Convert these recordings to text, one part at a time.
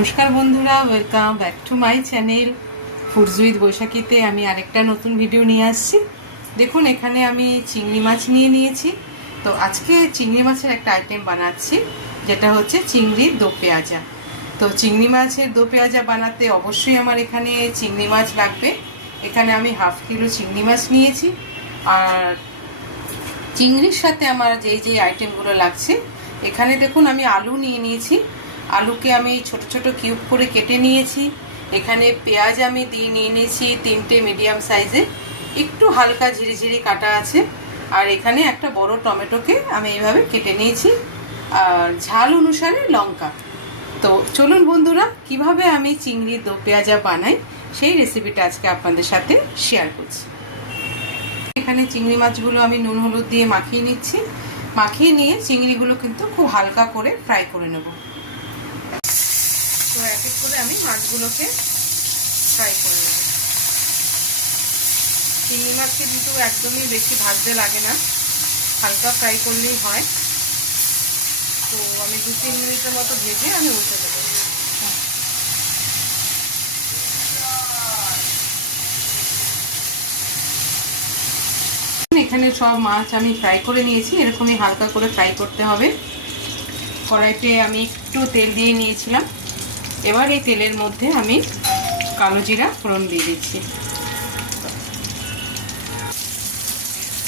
নমস্কার বন্ধুরা, welcome back to my channel foods with বৈশাখীতে। আমি আরেকটা নতুন ভিডিও নিয়ে আসছি। দেখুন, এখানে আমি চিংড়ি মাছ নিয়ে নিয়েছি। তো আজকে চিংড়ি মাছের একটা আইটেম বানাচ্ছি, যেটা হচ্ছে চিংড়ির দো পেঁয়াজা। তো চিংড়ি মাছের দো পেঁয়াজা বানাতে অবশ্যই আমার এখানে চিংড়ি মাছ লাগবে। এখানে আমি হাফ কিলো চিংড়ি মাছ নিয়েছি। আর চিংড়ির সাথে আমার যেই আইটেমগুলো লাগছে, এখানে দেখুন আমি আলু নিয়ে নিয়েছি। আলুকে আমি ছোট ছোট কিউব করে কেটে নিয়েছি। এখানে পেঁয়াজ আমি নিয়ে নিয়েছি 3টে মিডিয়াম সাইজে, একটু হালকা ঝিরিঝিরি কাটা আছে। আর এখানে একটা বড় টমেটোকে আমি এইভাবে কেটে নিয়েছি, আর ঝাল অনুসারে লঙ্কা। তো চলুন বন্ধুরা, কিভাবে আমি চিংড়ির দো পেঁয়াজা বানাই সেই রেসিপিটা আজকে আপনাদের সাথে শেয়ার করছি। এখানে চিংড়ি মাছগুলো আমি নুন হলুদ দিয়ে মাখিয়ে নিচ্ছি। মাখিয়ে নিয়ে চিংড়িগুলো কিন্তু খুব হালকা করে ফ্রাই করে নেব। তো এক এক করে আমি মাছগুলোকে ফ্রাই করে নেব। চিংড়ি মাছকে কিন্তু একদমই বেশি ভাজতে লাগে না, হালকা ফ্রাই করলেই হয়। তো আমি 2-3 মিনিটের মতো ভেজে আমি উল্টে দেবো। এখানে সব মাছ আমি ফ্রাই করে নিয়েছি। এরকমই হালকা করে ফ্রাই করতে হবে। কড়াইতে আমি একটু তেল দিয়ে নিয়েছিলাম। এবার এই তেলের মধ্যে আমি কালো জিরা ফোড়ন দিয়ে দিচ্ছি।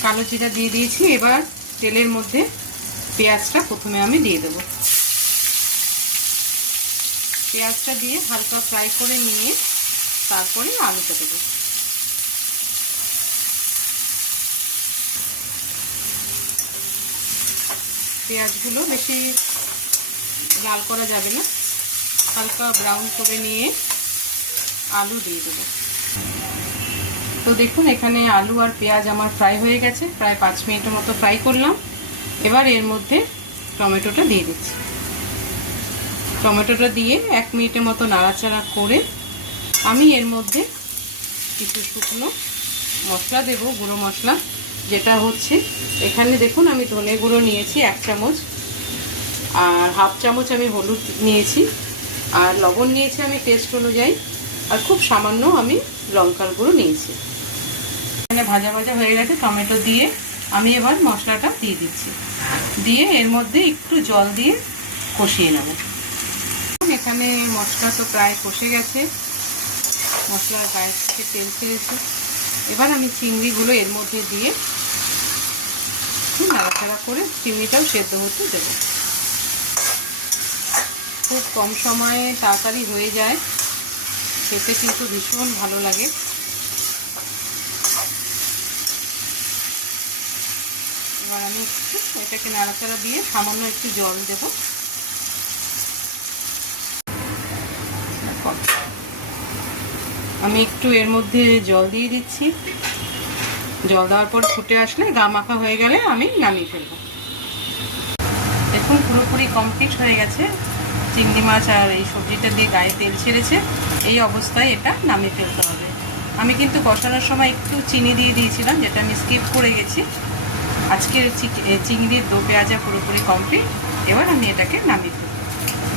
কালো জিরা দিয়ে দিয়েছি। এবার তেলের মধ্যে পেঁয়াজটা প্রথমে আমি দিয়ে দেব। পেঁয়াজটা দিয়ে হালকা ফ্রাই করে নিয়ে তারপরে আলুটা দেবো। পেঁয়াজগুলো বেশি লাল করা যাবে না, হালকা ব্রাউন করে নিয়ে আলু দিয়ে দেবো। তো দেখুন, এখানে আলু আর পেঁয়াজ আমার ফ্রাই হয়ে গেছে। প্রায় 5 মিনিটের মতো ফ্রাই করলাম। এবার এর মধ্যে টমেটোটা দিয়ে দিচ্ছি। টমেটোটা দিয়ে 1 মিনিটের মতো নাড়াচাড়া করে আমি এর মধ্যে কিছু শুকনো মশলা দেবো, গুঁড়ো মশলা। যেটা হচ্ছে, এখানে দেখুন আমি ধনে গুঁড়ো নিয়েছি 1 চামচ, আর হাফ চামচ আমি হলুদ নিয়েছি, আর লবণ নিয়েছি আমি টেস্ট অনুযায়ী, আর খুব সামান্য আমি লঙ্কার গুঁড়ো নিয়েছি। এখানে ভাজা ভাজা হয়ে গেছে। টমেটো দিয়ে আমি এবার মশলাটা দিয়ে দিচ্ছি। দিয়ে এর মধ্যে একটু জল দিয়ে কষিয়ে নেব। এখানে মশলা তো প্রায় কষে গেছে, মশলার গায়ে থেকে তেল ছেড়েছে। এবার আমি চিংড়িগুলো এর মধ্যে দিয়ে নাড়াচাড়া করে চিংড়িটাও সেদ্ধ হতে দেব। খুব কম সময়ে তাড়াতাড়ি হয়ে যায়, খেতে কিন্তু ভীষণ ভালো লাগে। এবার আমি একটু এটাকে নাড়াচাড়া দিয়ে সামান্য একটু জল দেব। আমি একটু এর মধ্যে জল দিয়ে দিচ্ছি। জল দেওয়ার পর ফুটে আসলে গা মাখা হয়ে গেলে আমি নামিয়ে ফেলবো। দেখুন, পুরোপুরি কমপ্লিট হয়ে গেছে। চিংড়ি মাছ আর এই সবজিটা দিয়ে গায়ে তেল ছেড়েছে। এই অবস্থায় এটা নামিয়ে ফেলতে হবে। আমি কিন্তু কষানোর সময় একটু চিনি দিয়ে দিয়েছিলাম, যেটা আমি স্কিপ করে গেছি। আজকের চিংড়ির দো পেঁয়াজা পুরোপুরি কমপ্লিট। এবার আমি এটাকে নামিয়ে ফেলবো।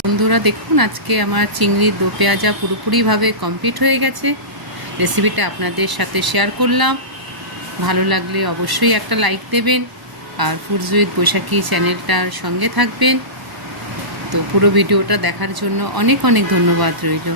বন্ধুরা দেখুন, আজকে আমার চিংড়ির দো পেঁয়াজা পুরোপুরিভাবে কমপ্লিট হয়ে গেছে। রেসিপিটা আপনাদের সাথে শেয়ার করলাম। ভালো লাগলে অবশ্যই একটা লাইক দেবেন, আর ফুডস উইথ বৈশাখী চ্যানেলটার সঙ্গে থাকবেন। তো পুরো ভিডিওটা দেখার জন্য অনেক অনেক ধন্যবাদ রইল।